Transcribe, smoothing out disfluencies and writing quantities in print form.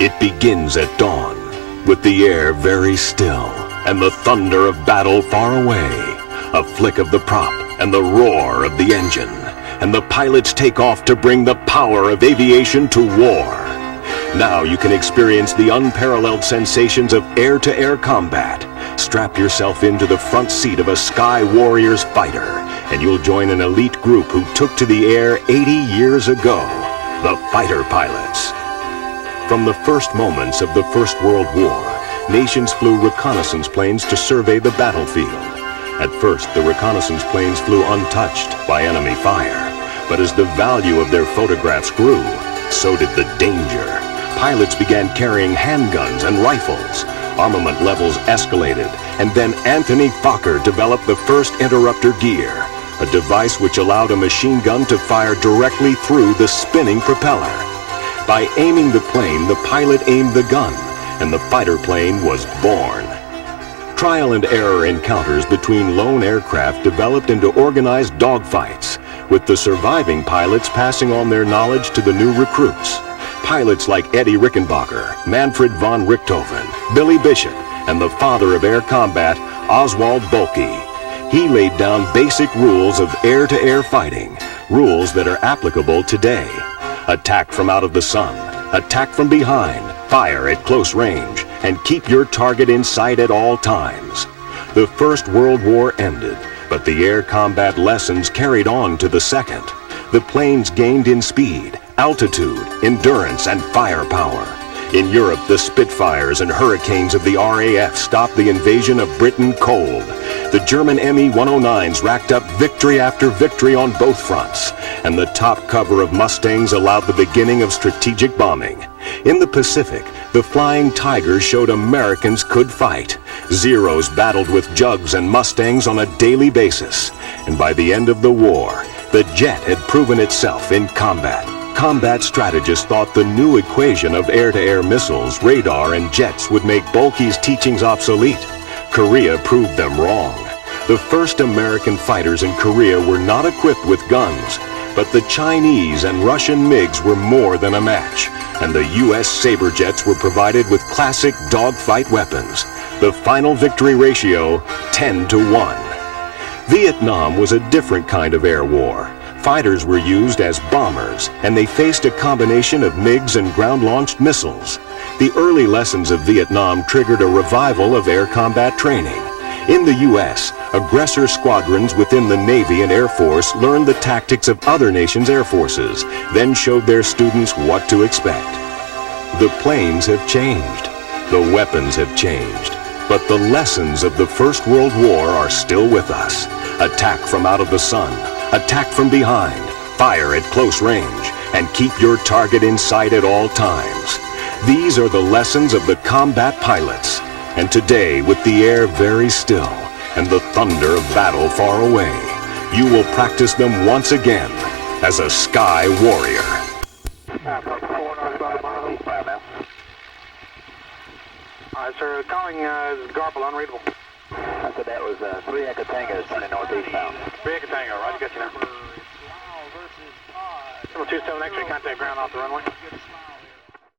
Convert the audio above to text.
It begins at dawn, with the air very still, and the thunder of battle far away. A flick of the prop, and the roar of the engine, and the pilots take off to bring the power of aviation to war. Now you can experience the unparalleled sensations of air-to-air combat. Strap yourself into the front seat of a Sky Warriors fighter, and you'll join an elite group who took to the air 80 years ago, the fighter pilots. From the first moments of the First World War, nations flew reconnaissance planes to survey the battlefield. At first, the reconnaissance planes flew untouched by enemy fire. But as the value of their photographs grew, so did the danger. Pilots began carrying handguns and rifles. Armament levels escalated, and then Anthony Fokker developed the first interrupter gear, a device which allowed a machine gun to fire directly through the spinning propeller. By aiming the plane, the pilot aimed the gun, and the fighter plane was born. Trial and error encounters between lone aircraft developed into organized dogfights, with the surviving pilots passing on their knowledge to the new recruits. Pilots like Eddie Rickenbacker, Manfred von Richthofen, Billy Bishop, and the father of air combat, Oswald Boelke. He laid down basic rules of air-to-air fighting, rules that are applicable today. Attack from out of the sun, attack from behind, fire at close range, and keep your target in sight at all times. The First World War ended, but the air combat lessons carried on to the Second. The planes gained in speed, altitude, endurance, and firepower. In Europe, the Spitfires and Hurricanes of the RAF stopped the invasion of Britain cold. The German Me-109s racked up victory after victory on both fronts, and the top cover of Mustangs allowed the beginning of strategic bombing. In the Pacific, the Flying Tigers showed Americans could fight. Zeros battled with Jugs and Mustangs on a daily basis, and by the end of the war, the jet had proven itself in combat. Combat strategists thought the new equation of air-to-air missiles, radar, and jets would make Boelke's teachings obsolete. Korea proved them wrong. The first American fighters in Korea were not equipped with guns, but the Chinese and Russian MiGs were more than a match, and the U.S. Sabre jets were provided with classic dogfight weapons. The final victory ratio, 10-1. Vietnam was a different kind of air war. Fighters were used as bombers, and they faced a combination of MiGs and ground-launched missiles. The early lessons of Vietnam triggered a revival of air combat training. In the U.S., aggressor squadrons within the Navy and Air Force learned the tactics of other nations' air forces, then showed their students what to expect. The planes have changed. The weapons have changed. But the lessons of the First World War are still with us. Attack from out of the sun. Attack from behind, fire at close range, and keep your target in sight at all times. These are the lessons of the combat pilots. And today, with the air very still and the thunder of battle far away, you will practice them once again as a Sky Warrior. Sir, calling Garble, unreadable. I said that was 3 Echo Tango turning northeastbound. 3 Echo Tango, right, you got you now. 27 X-ray, contact ground off the runway.